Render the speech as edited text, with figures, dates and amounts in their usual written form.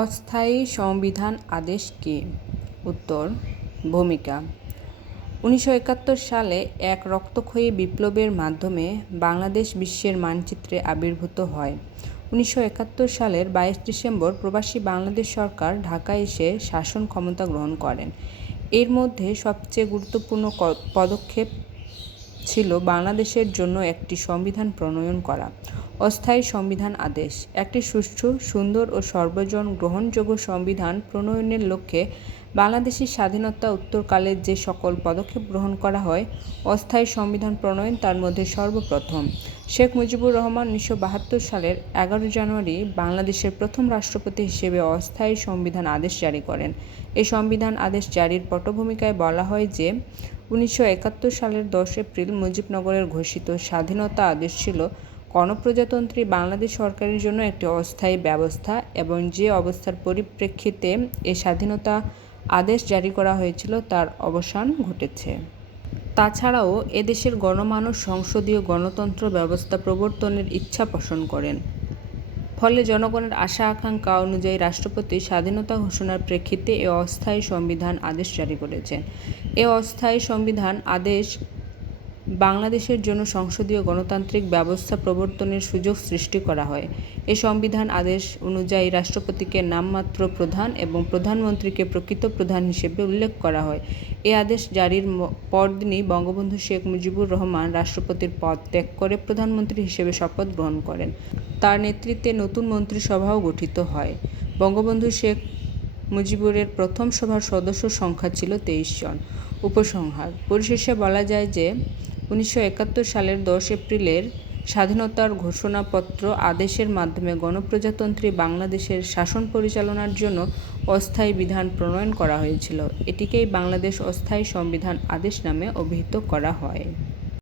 অস্থায়ী সংবিধান আদেশ কি? উত্তর: ভূমিকা। 1971 সালে এক রক্তক্ষয়ী বিপ্লবের মাধ্যমে বাংলাদেশ বিশ্বের মানচিত্রে আবির্ভূত হয়। 1971 সালের 22 ডিসেম্বর প্রবাসী বাংলাদেশ সরকার ঢাকায় এসে শাসন ক্ষমতা গ্রহণ করেন। এর মধ্যে সবচেয়ে গুরুত্বপূর্ণ পদক্ষেপ ছিল বাংলাদেশের জন্য একটি সংবিধান প্রণয়ন করা। অস্থায়ী সংবিধান আদেশ একটি সুষ্ঠু, সুন্দর ও সর্বজন গ্রহণযোগ্য সংবিধান প্রণয়নের লক্ষ্যে বাংলাদেশের স্বাধীনতা উত্তরকালে যে সকল পদক্ষেপ গ্রহণ করা হয়, অস্থায়ী সংবিধান প্রণয়ন তার মধ্যে সর্বপ্রথম। শেখ মুজিবুর রহমান 1972 সালের 11 জানুয়ারি বাংলাদেশের প্রথম রাষ্ট্রপতি হিসেবে অস্থায়ী সংবিধান আদেশ জারি করেন। এই সংবিধান আদেশ জারির পটভূমিকায় বলা হয় যে 1971 সালের 10 এপ্রিল মুজিবনগরের ঘোষিত স্বাধীনতা আদেশ ছিল গণপ্রজাতন্ত্রী বাংলাদেশ সরকারের জন্য একটি অস্থায়ী ব্যবস্থা এবং যে অবস্থার পরিপ্রেক্ষিতে এ স্বাধীনতা আদেশ জারি করা হয়েছিল তার অবসান ঘটেছে। তাছাড়াও এদেশের গণমানুষ সংসদীয় গণতন্ত্র ব্যবস্থা প্রবর্তনের ইচ্ছা পোষণ করেন। ফলে জনগণের আশা আকাঙ্ক্ষা অনুযায়ী রাষ্ট্রপতি স্বাধীনতা ঘোষণার প্রেক্ষিতে এ অস্থায়ী সংবিধান আদেশ জারি করেছেন। এ অস্থায়ী সংবিধান আদেশ বাংলাদেশের জন্য সংসদীয় গণতান্ত্রিক ব্যবস্থা প্রবর্তনের সুযোগ সৃষ্টি করা হয়। এ সংবিধান আদেশ অনুযায়ী রাষ্ট্রপতিকে নামমাত্র প্রধান এবং প্রধানমন্ত্রীকে প্রকৃত প্রধান হিসেবে উল্লেখ করা হয়। এ আদেশ জারির পরদিনই বঙ্গবন্ধু শেখ মুজিবুর রহমান রাষ্ট্রপতির পদ ত্যাগ করে প্রধানমন্ত্রী হিসেবে শপথ গ্রহণ করেন। তার নেতৃত্বে নতুন মন্ত্রিসভাও গঠিত হয়। বঙ্গবন্ধু শেখ মুজিবুরের প্রথম সভার সদস্য সংখ্যা ছিল 23 জন। উপসংহার: পরিশেষে বলা যায় যে 1971 সালের 10 এপ্রিলের স্বাধীনতার ঘোষণাপত্র আদেশের মাধ্যমে গণপ্রজাতন্ত্রী বাংলাদেশের শাসন পরিচালনার জন্য অস্থায়ী বিধান প্রণয়ন করা হয়েছিল। এটিকেই বাংলাদেশ অস্থায়ী সংবিধান আদেশ নামে অভিহিত করা হয়।